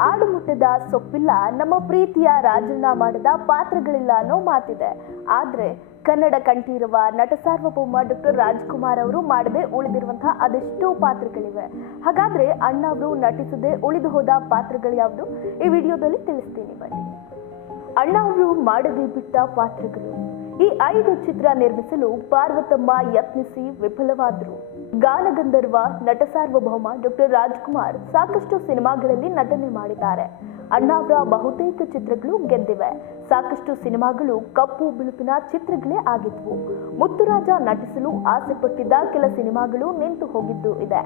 ಆಡುಮುಟ್ಟದ ಸೊಪ್ಪಿಲ್ಲ, ನಮ್ಮ ಪ್ರೀತಿಯ ರಾಜಣ್ಣ ಮಾಡಿದ ಪಾತ್ರಗಳಿಲ್ಲ ಅನ್ನೋ ಮಾತಿದೆ. ಆದ್ರೆ ಕನ್ನಡ ಕಂಠೀರವ ನಟ ಸಾರ್ವಭೌಮ ಡಾಕ್ಟರ್ ರಾಜ್ಕುಮಾರ್ ಅವರು ಮಾಡದೆ ಉಳಿದಿರುವಂತಹ ಅದೆಷ್ಟೋ ಪಾತ್ರಗಳಿವೆ. ಹಾಗಾದ್ರೆ ಅಣ್ಣ ಅವರು ನಟಿಸದೆ ಉಳಿದು ಹೋದ ಪಾತ್ರಗಳು ಯಾವುದು? ಈ ವಿಡಿಯೋದಲ್ಲಿ ತಿಳಿಸ್ತೀನಿ ಬನ್ನಿ. ಅಣ್ಣ ಅವರು ಮಾಡದೆ ಬಿಟ್ಟ ಪಾತ್ರಗಳು. ಈ ಐದು ಚಿತ್ರ ನಿರ್ಮಿಸಲು ಪಾರ್ವತಮ್ಮ ಯತ್ನಿಸಿ ವಿಫಲವಾದರು. ಗಾನಗಂಧರ್ವ, ನಟ ಸಾರ್ವಭೌಮ ಡಾಕ್ಟರ್ ರಾಜ್ಕುಮಾರ್ ಸಾಕಷ್ಟು ಸಿನಿಮಾಗಳಲ್ಲಿ ನಟನೆ ಮಾಡಿದ್ದಾರೆ. ಅಣ್ಣಾವ್ರ ಬಹುತೇಕ ಚಿತ್ರಗಳು ಗೆದ್ದಿವೆ. ಸಾಕಷ್ಟು ಸಿನಿಮಾಗಳು ಕಪ್ಪು ಬಿಳುಪಿನ ಚಿತ್ರಗಳೇ ಆಗಿದ್ವು. ಮುತ್ತುರಾಜ ನಟಿಸಲು ಆಸೆ ಪಟ್ಟಿದ್ದ ಕೆಲ ಸಿನಿಮಾಗಳು ನಿಂತು ಹೋಗಿದ್ದು ಇದೆ.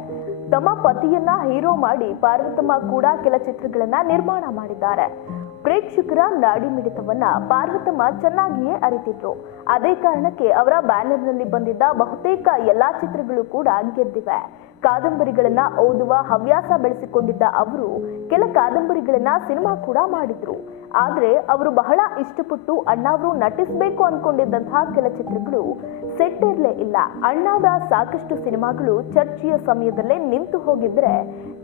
ತಮ್ಮ ಪತಿಯನ್ನ ಹೀರೋ ಮಾಡಿ ಪಾರ್ವತಮ್ಮ ಕೂಡ ಕೆಲ ಚಿತ್ರಗಳನ್ನ ನಿರ್ಮಾಣ ಮಾಡಿದ್ದಾರೆ. ಪ್ರೇಕ್ಷಕರ ನಾಡಿ ಮಿಡಿತವನ್ನ ಪಾರ್ವತಮ್ಮ ಚೆನ್ನಾಗಿಯೇ ಅರಿತಿದ್ರು. ಅದೇ ಕಾರಣಕ್ಕೆ ಅವರ ಬ್ಯಾನರ್ನಲ್ಲಿ ಬಂದಿದ್ದ ಬಹುತೇಕ ಎಲ್ಲಾ ಚಿತ್ರಗಳು ಕೂಡ ಗೆದ್ದಿವೆ. ಕಾದಂಬರಿಗಳನ್ನ ಓದುವ ಹವ್ಯಾಸ ಬೆಳೆಸಿಕೊಂಡಿದ್ದ ಅವರು ಕೆಲ ಕಾದಂಬರಿಗಳನ್ನ ಸಿನಿಮಾ ಕೂಡ ಮಾಡಿದ್ರು. ಆದ್ರೆ ಅವರು ಬಹಳ ಇಷ್ಟಪಟ್ಟು ಅಣ್ಣಾವ್ರು ನಟಿಸಬೇಕು ಅನ್ಕೊಂಡಿದ್ದಂತಹ ಕೆಲ ಚಿತ್ರಗಳು ಸೆಟ್ ಇರ್ಲೇ ಇಲ್ಲ. ಅಣ್ಣಾವ್ರ ಸಾಕಷ್ಟು ಸಿನಿಮಾಗಳು ಚರ್ಚೆಯ ಸಮಯದಲ್ಲೇ ನಿಂತು ಹೋಗಿದ್ರೆ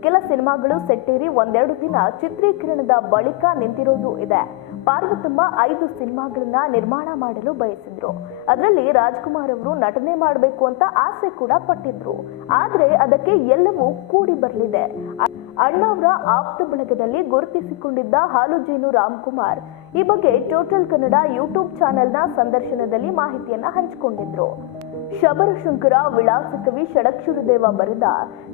ಕೆಲ ಸಿನಿಮಾಗಳು ಸೆಟ್ಟೇರಿ ಒಂದೆರಡು ದಿನ ಚಿತ್ರೀಕರಣದ ಬಳಿಕ ನಿಂತಿರೋದು ಇದೆ. ಪಾರ್ವತಮ್ಮ ಐದು ಸಿನಿಮಾಗಳನ್ನ ನಿರ್ಮಾಣ ಮಾಡಲು ಬಯಸಿದ್ರು. ಅದರಲ್ಲಿ ರಾಜ್ಕುಮಾರ್ ಅವರು ನಟನೆ ಮಾಡಬೇಕು ಅಂತ ಆಸೆ ಕೂಡ ಪಟ್ಟಿದ್ರು. ಆದ್ರೆ ಅದಕ್ಕೆ ಎಲ್ಲವೂ ಕೂಡಿ ಬರಲಿದೆ. ಅಣ್ಣವರ ಆಪ್ತ ಬಳಗದಲ್ಲಿ ಗುರುತಿಸಿಕೊಂಡಿದ್ದ ಹಾಲುಜೇನು ರಾಮ್ಕುಮಾರ್ ಈ ಬಗ್ಗೆ ಟೋಟಲ್ ಕನ್ನಡ ಯೂಟ್ಯೂಬ್ ಚಾನೆಲ್ನ ಸಂದರ್ಶನದಲ್ಲಿ ಮಾಹಿತಿಯನ್ನ ಹಂಚಿಕೊಂಡಿದ್ರು. ಶಬರಶಂಕರ ವಿಳಾಸ ಕವಿ ಷಡಕ್ಷರದೇವ ಬರೆದ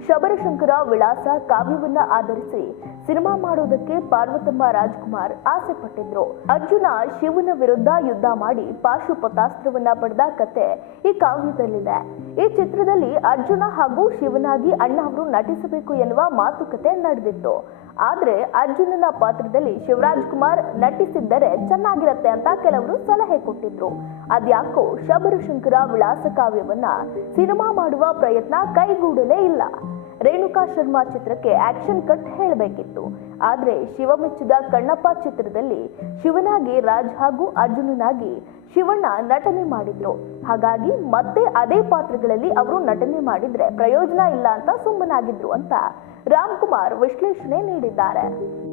ಶಬರಶಂಕರ ವಿಳಾಸ ಕಾವ್ಯವನ್ನ ಆಧರಿಸಿ ಸಿನಿಮಾ ಮಾಡೋದಕ್ಕೆ ಪಾರ್ವತಮ್ಮ ರಾಜ್ಕುಮಾರ್ ಆಸೆ ಪಟ್ಟಿದ್ರು. ಅರ್ಜುನ ಶಿವನ ವಿರುದ್ಧ ಯುದ್ಧ ಮಾಡಿ ಪಾಶುಪತಾಸ್ತ್ರವನ್ನ ಪಡೆದ ಕತೆ ಈ ಕಾವ್ಯದಲ್ಲಿದೆ. ಈ ಚಿತ್ರದಲ್ಲಿ ಅರ್ಜುನ ಹಾಗೂ ಶಿವನಾಗಿ ಅಣ್ಣ ಅವರು ನಟಿಸಬೇಕು ಎನ್ನುವ ಮಾತುಕತೆ ನಡೆದಿತ್ತು. ಆದರೆ ಅರ್ಜುನನ ಪಾತ್ರದಲ್ಲಿ ಶಿವರಾಜ್ ಕುಮಾರ್ ನಟಿಸಿದ್ದರೆ ಚೆನ್ನಾಗಿರತ್ತೆ ಅಂತ ಕೆಲವರು ಸಲಹೆ ಕೊಟ್ಟಿದ್ರು. ಅದ್ಯಾಕೋ ಶಬರಶಂಕರ ವಿಳಾಸ ಕಾವ್ಯವನ್ನ ಸಿನಿಮಾ ಮಾಡುವ ಪ್ರಯತ್ನ ಕೈಗೂಡಲೇ ಇಲ್ಲ. ರೇಣುಕಾ ಶರ್ಮಾ ಚಿತ್ರಕ್ಕೆ ಆಕ್ಷನ್ ಕಟ್ ಹೇಳಬೇಕಿತ್ತು. ಆದರೆ ಶಿವ ಮೆಚ್ಚಿದ ಕಣ್ಣಪ್ಪ ಚಿತ್ರದಲ್ಲಿ ಶಿವನಾಗಿ ರಾಜ್ ಹಾಗೂ ಅರ್ಜುನನಾಗಿ ಶಿವಣ್ಣ ನಟನೆ ಮಾಡಿದ್ರು. ಹಾಗಾಗಿ ಮತ್ತೆ ಅದೇ ಪಾತ್ರಗಳಲ್ಲಿ ಅವರು ನಟನೆ ಮಾಡಿದ್ರೆ ಪ್ರಯೋಜನ ಇಲ್ಲ ಅಂತ ಸುಮ್ಮನಾಗಿದ್ರು ಅಂತ ರಾಮ್ಕುಮಾರ್ ವಿಶ್ಲೇಷಣೆ ನೀಡಿದ್ದಾರೆ.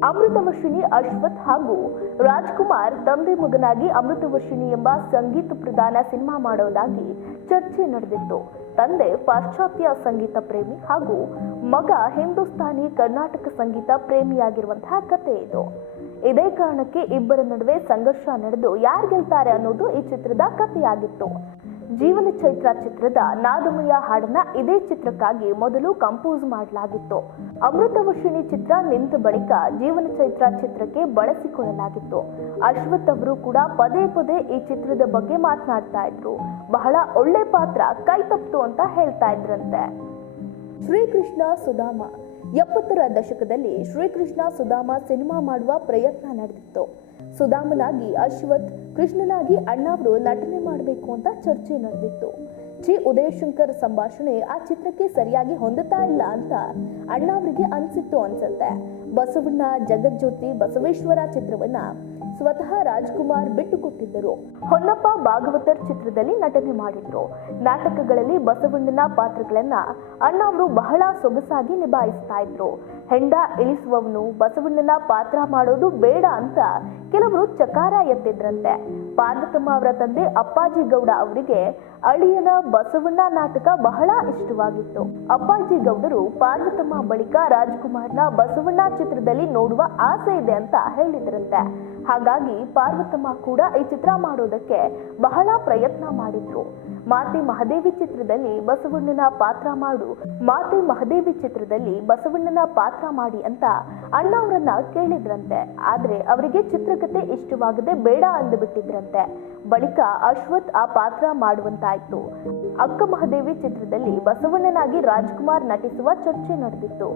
ಅಮೃತವರ್ಷಿಣಿ ಅಶ್ವಥ್ ಹಾಗೂ ರಾಜ್ಕುಮಾರ್ ತಂದೆ ಮಗನಾಗಿ ಅಮೃತವರ್ಷಿಣಿ ಎಂಬ ಸಂಗೀತ ಪ್ರಧಾನ ಸಿನಿಮಾ ಮಾಡೋದಾಗಿ ಚರ್ಚೆ ನಡೆದಿತ್ತು. ತಂದೆ ಪಾಶ್ಚಾತ್ಯ ಸಂಗೀತ ಪ್ರೇಮಿ ಹಾಗೂ ಮಗ ಹಿಂದೂಸ್ತಾನಿ ಕರ್ನಾಟಕ ಸಂಗೀತ ಪ್ರೇಮಿಯಾಗಿರುವಂತಹ ಕಥೆ ಇದು. ಇದೇ ಕಾರಣಕ್ಕೆ ಇಬ್ಬರ ನಡುವೆ ಸಂಘರ್ಷ ನಡೆದು ಯಾರು ಗೆಲ್ತಾರೆ ಅನ್ನೋದು ಈ ಚಿತ್ರದ ಕಥೆಯಾಗಿತ್ತು. ಜೀವನ ಚೈತ್ರ ಚಿತ್ರದ ನಾದಮಯ ಹಾಡನ್ನ ಇದೇ ಚಿತ್ರಕ್ಕಾಗಿ ಮೊದಲು ಕಂಪೋಸ್ ಮಾಡಲಾಗಿತ್ತು. ಅಮೃತವರ್ಷಿಣಿ ಚಿತ್ರ ನಿಂತ ಬಳಿಕ ಜೀವನ ಚೈತ್ರ ಚಿತ್ರಕ್ಕೆ ಬಳಸಿಕೊಳ್ಳಲಾಗಿತ್ತು. ಅಶ್ವಥ್ ಅವರು ಕೂಡ ಪದೇ ಪದೇ ಈ ಚಿತ್ರದ ಬಗ್ಗೆ ಮಾತನಾಡ್ತಾ ಇದ್ರು. ಬಹಳ ಒಳ್ಳೆ ಪಾತ್ರ ಕೈ ತಪ್ತು ಅಂತ ಹೇಳ್ತಾ ಇದ್ರಂತೆ. ಶ್ರೀಕೃಷ್ಣ ಸುಧಾಮ. ಎಪ್ಪತ್ತರ ದಶಕದಲ್ಲಿ ಶ್ರೀಕೃಷ್ಣ ಸುಧಾಮ ಸಿನಿಮಾ ಮಾಡುವ ಪ್ರಯತ್ನ ನಡೆದಿತ್ತು. ಸುಧಾಮನಾಗಿ ಅಶ್ವಥ್, ಕೃಷ್ಣನಾಗಿ ಅಣ್ಣಾವರು ನಟನೆ ಮಾಡಬೇಕು ಅಂತ ಚರ್ಚೆ ನಡೆದಿತ್ತು. ಜಿ ಉದಯಶಂಕರ್ ಸಂಭಾಷಣೆ ಆ ಚಿತ್ರಕ್ಕೆ ಸರಿಯಾಗಿ ಹೊಂದುತ್ತಾ ಇಲ್ಲ ಅಂತ ಅಣ್ಣಾವರಿಗೆ ಅನ್ಸಿತ್ತು ಅನ್ಸುತ್ತೆ. ಬಸವಣ್ಣ, ಜಗಜ್ಯೋತಿ, ಬಸವೇಶ್ವರ ಚಿತ್ರವನ್ನ ಸ್ವತಃ ರಾಜ್ಕುಮಾರ್ ಬಿಟ್ಟುಕೊಟ್ಟಿದ್ದರು. ಹೊನ್ನಪ್ಪ ಭಾಗವತರ್ ಚಿತ್ರದಲ್ಲಿ ನಟನೆ ಮಾಡಿದ್ರು. ನಾಟಕಗಳಲ್ಲಿ ಬಸವಣ್ಣನ ಪಾತ್ರಗಳನ್ನ ಅಣ್ಣ ಅವರು ಬಹಳ ಸೊಗಸಾಗಿ ನಿಭಾಯಿಸ್ತಾ ಇದ್ರು. ಹೆಂಡ ಇಳಿಸುವವನು ಬಸವಣ್ಣನ ಪಾತ್ರ ಮಾಡೋದು ಬೇಡ ಅಂತ ಕೆಲವರು ಚಕಾರ ಎತ್ತಿದ್ರಂತೆ. ಪಾರ್ವತಮ್ಮ ಅವರ ತಂದೆ ಅಪ್ಪಾಜಿ ಗೌಡ ಅವರಿಗೆ ಅಳಿಯನ ಬಸವಣ್ಣ ನಾಟಕ ಬಹಳ ಇಷ್ಟವಾಗಿತ್ತು. ಅಪ್ಪಾಜಿ ಗೌಡರು ಪಾರ್ವತಮ್ಮ ಬಳಿಕ ರಾಜ್ಕುಮಾರ್ನ ಬಸವಣ್ಣ ಚಿತ್ರದಲ್ಲಿ ನೋಡುವ ಆಸೆ ಇದೆ ಅಂತ ಹೇಳಿದ್ರಂತೆ. ಹಾಗಾಗಿ ಪಾರ್ವತಮ್ಮ ಕೂಡ ಈ ಚಿತ್ರ ಮಾಡೋದಕ್ಕೆ ಬಹಳ ಪ್ರಯತ್ನ ಮಾಡಿದ್ರು. ಮಾತೆ ಮಹದೇವಿ ಚಿತ್ರದಲ್ಲಿ ಬಸವಣ್ಣನ ಪಾತ್ರ ಮಾಡು, ಮಾತೆ ಮಹದೇವಿ ಚಿತ್ರದಲ್ಲಿ ಬಸವಣ್ಣನ ಪಾತ್ರ ಮಾಡಿ ಅಂತ ಅಣ್ಣವರನ್ನ ಕೇಳಿದ್ರಂತೆ. ಆದ್ರೆ ಅವರಿಗೆ ಚಿತ್ರಕತೆ ಇಷ್ಟವಾಗದೆ ಬೇಡ ಅಂದುಬಿಟ್ಟಿದ್ರಂತೆ ಬಳಿಕ ಅಶ್ವಥ್ ಆ ಪಾತ್ರ ಮಾಡುವಂತಾಯ್ತು. ಅಕ್ಕ ಮಹದೇವಿ ಚಿತ್ರದಲ್ಲಿ ಬಸವಣ್ಣನಾಗಿ ರಾಜ್ಕುಮಾರ್ ನಟಿಸುವ ಚರ್ಚೆ ನಡೆದಿತ್ತು.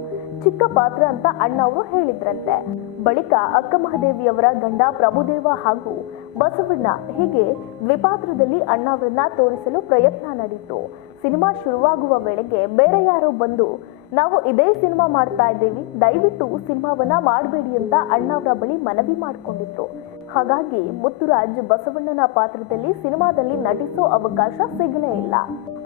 ಚಿಕ್ಕ ಪಾತ್ರ ಅಂತ ಅಣ್ಣ ಅವರು ಹೇಳಿದ್ರಂತೆ. ಬಳಿಕ ಅಕ್ಕ ಮಹದೇವಿಯವರ ಗಂಡ ಪ್ರಭುದೇವ ಹಾಗೂ ಬಸವಣ್ಣ ಹೀಗೆ ದ್ವಿಪಾತ್ರದಲ್ಲಿ ಅಣ್ಣವರನ್ನ ತೋರಿಸಲು ಪ್ರಯತ್ನ ನಡೆಯಿತು. ಸಿನಿಮಾ ಶುರುವಾಗುವ ವೇಳೆಗೆ ಬೇರೆ ಯಾರೋ ಬಂದು, ನಾವು ಇದೇ ಸಿನಿಮಾ ಮಾಡ್ತಾ ಇದ್ದೀವಿ, ದಯವಿಟ್ಟು ಸಿನಿಮಾವನ್ನ ಮಾಡಬೇಡಿ ಅಂತ ಅಣ್ಣವರ ಬಳಿ ಮನವಿ ಮಾಡಿಕೊಂಡಿದ್ರು. ಹಾಗಾಗಿ ಮುತ್ತುರಾಜ್ ಬಸವಣ್ಣನ ಪಾತ್ರದಲ್ಲಿ ಸಿನಿಮಾದಲ್ಲಿ ನಟಿಸೋ ಅವಕಾಶ ಸಿಗಲೇ ಇಲ್ಲ.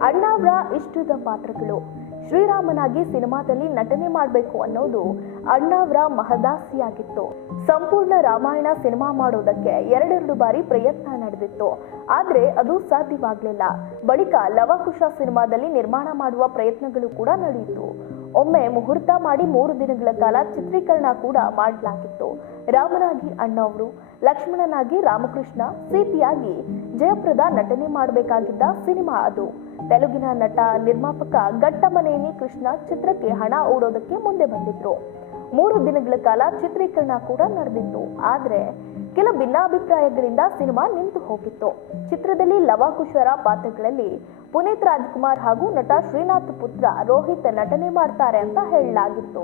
ಅಣ್ಣವರ ಇಷ್ಟದ ಪಾತ್ರಗಳು. ಶ್ರೀರಾಮನಾಗಿ ಸಿನಿಮಾದಲ್ಲಿ ನಟನೆ ಮಾಡಬೇಕು ಅನ್ನೋದು ಅಣ್ಣಾವ್ರ ಮಹದಾಸಿಯಾಗಿತ್ತು. ಸಂಪೂರ್ಣ ರಾಮಾಯಣ ಸಿನಿಮಾ ಮಾಡೋದಕ್ಕೆ ಎರಡೆರಡು ಬಾರಿ ಪ್ರಯತ್ನ ನಡೆದಿತ್ತು. ಆದ್ರೆ ಅದು ಸಾಧ್ಯವಾಗಲಿಲ್ಲ. ಬಳಿಕ ಲವಕುಶ ಸಿನಿಮಾದಲ್ಲಿ ನಿರ್ಮಾಣ ಮಾಡುವ ಪ್ರಯತ್ನಗಳು ಕೂಡ ನಡೆಯಿತು. ಒಮ್ಮೆ ಮುಹೂರ್ತ ಮಾಡಿ ಮೂರು ದಿನಗಳ ಕಾಲ ಚಿತ್ರೀಕರಣ ಕೂಡ ಮಾಡಲಾಗಿತ್ತು. ರಾಮನಾಗಿ ಅಣ್ಣವರು, ಲಕ್ಷ್ಮಣನಾಗಿ ರಾಮಕೃಷ್ಣ, ಸೀತೆಯಾಗಿ ಜಯಪ್ರದ ನಟನೆ ಮಾಡಬೇಕಾಗಿದ್ದ ಸಿನಿಮಾ ಅದು. ತೆಲುಗಿನ ನಟ, ನಿರ್ಮಾಪಕ ಗಟ್ಟಮನೇನಿ ಕೃಷ್ಣ ಚಿತ್ರಕ್ಕೆ ಹಣ ಓಡೋದಕ್ಕೆ ಮುಂದೆ ಬಂದಿದ್ರು. ಮೂರು ದಿನಗಳ ಕಾಲ ಚಿತ್ರೀಕರಣ ಕೂಡ ನಡೆದಿತ್ತು. ಆದ್ರೆ ಕೆಲ ಭಿನ್ನಾಭಿಪ್ರಾಯಗಳಿಂದ ಸಿನಿಮಾ ನಿಂತು ಹೋಗಿತ್ತು. ಚಿತ್ರದಲ್ಲಿ ಲವಕುಶರ ಪಾತ್ರಗಳಲ್ಲಿ ಪುನೀತ್ ರಾಜ್ಕುಮಾರ್ ಹಾಗೂ ನಟ ಶ್ರೀನಾಥ್ ಪುತ್ರ ರೋಹಿತ್ ನಟನೆ ಮಾಡ್ತಾರೆ ಅಂತ ಹೇಳಲಾಗಿತ್ತು.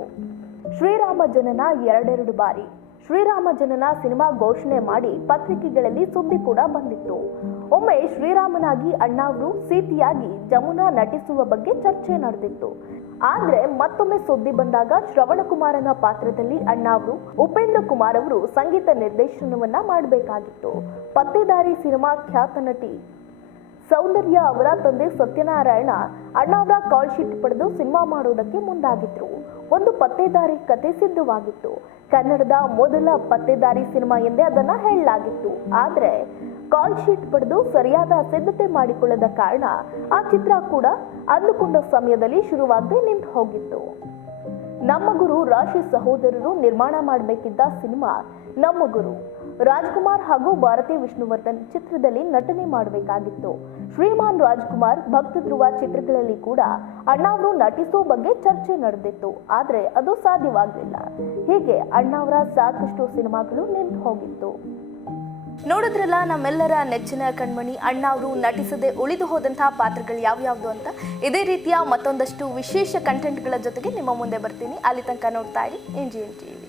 ಶ್ರೀರಾಮ ಜನನ ಎರಡೆರಡು ಬಾರಿ. ಶ್ರೀರಾಮ ಜನನ ಸಿನಿಮಾ ಘೋಷಣೆ ಮಾಡಿ ಪತ್ರಿಕೆಗಳಲ್ಲಿ ಸುದ್ದಿ ಕೂಡ ಬಂದಿತ್ತು. ಒಮ್ಮೆ ಶ್ರೀರಾಮನಾಗಿ ಅಣ್ಣಾವ್ರು ಸೀತಿಯಾಗಿ ಜಮುನಾ ನಟಿಸುವ ಬಗ್ಗೆ ಚರ್ಚೆ ನಡೆದಿತ್ತು. ಆದ್ರೆ ಮತ್ತೊಮ್ಮೆ ಸುದ್ದಿ ಬಂದಾಗ ಶ್ರವಣಕುಮಾರನ ಪಾತ್ರದಲ್ಲಿ ಅಣ್ಣಾವ್ರು, ಉಪೇಂದ್ರ ಕುಮಾರ್ ಅವರು ಸಂಗೀತ ನಿರ್ದೇಶನವನ್ನ ಮಾಡಬೇಕಾಗಿತ್ತು. ಪತ್ತೆದಾರಿ ಸಿನಿಮಾ ಖ್ಯಾತ ನಟಿ ಸೌಂದರ್ಯ ಅವರ ತಂದೆ ಸತ್ಯನಾರಾಯಣ ಅಣ್ಣಾವ್ರ ಕಾಲ್ ಶೀಟ್ ಪಡೆದು ಸಿನಿಮಾ ಮಾಡೋದಕ್ಕೆ ಮುಂದಾಗಿದ್ರು. ಒಂದು ಪತ್ತೆದಾರಿ ಕತೆ ಸಿದ್ಧವಾಗಿತ್ತು. ಕನ್ನಡದ ಮೊದಲ ಪತ್ತೆದಾರಿ ಸಿನಿಮಾ ಎಂದೇ ಅದನ್ನ ಹೇಳಲಾಗಿತ್ತು. ಆದರೆ ಕಾಲ್ ಶೀಟ್ ಪಡೆದು ಸರಿಯಾದ ಸಿದ್ಧತೆ ಮಾಡಿಕೊಳ್ಳದ ಕಾರಣ ಆ ಚಿತ್ರ ಕೂಡ ಅಂದುಕೊಂಡ ಸಮಯದಲ್ಲಿ ಶುರುವಾಗದೆ ನಿಂತು ಹೋಗಿತ್ತು. ನಮ್ಮ ಗುರು ರಾಶಿ ಸಹೋದರರು ನಿರ್ಮಾಣ ಮಾಡಬೇಕಿದ್ದ ಸಿನಿಮಾ ನಮ್ಮ ಗುರು. ರಾಜ್ಕುಮಾರ್ ಹಾಗೂ ಭಾರತಿ ವಿಷ್ಣುವರ್ಧನ್ ಚಿತ್ರದಲ್ಲಿ ನಟನೆ ಮಾಡಬೇಕಾಗಿತ್ತು. ಶ್ರೀಮಾನ್ ರಾಜ್ಕುಮಾರ್ ಭಕ್ತ ಧ್ರುವ ಚಿತ್ರಗಳಲ್ಲಿ ಕೂಡ ಅಣ್ಣಾವ್ರು ನಟಿಸೋ ಬಗ್ಗೆ ಚರ್ಚೆ ನಡೆದಿತ್ತು. ಆದರೆ ಅದು ಸಾಧ್ಯವಾಗಲಿಲ್ಲ. ಹೀಗೆ ಅಣ್ಣಾವ್ರ ಸಾಕಷ್ಟು ಸಿನಿಮಾಗಳು ನಿಂತು ಹೋಗಿತ್ತು. ನೋಡಿದ್ರಲ್ಲ ನಮ್ಮೆಲ್ಲರ ನೆಚ್ಚಿನ ಕಣ್ಮಣಿ ಅಣ್ಣ ಅವರು ನಟಿಸದೆ ಉಳಿದು ಹೋದಂತಹ ಪಾತ್ರಗಳು ಯಾವ್ಯಾವ್ದು ಅಂತ? ಇದೇ ರೀತಿಯ ಮತ್ತೊಂದಷ್ಟು ವಿಶೇಷ ಕಂಟೆಂಟ್ಗಳ ಜೊತೆಗೆ ನಿಮ್ಮ ಮುಂದೆ ಬರ್ತೀನಿ. ಅಲ್ಲಿ ತನಕ ನೋಡ್ತಾ ಇರಿ ಇಂಜಿಯನ್ ಟಿವಿ.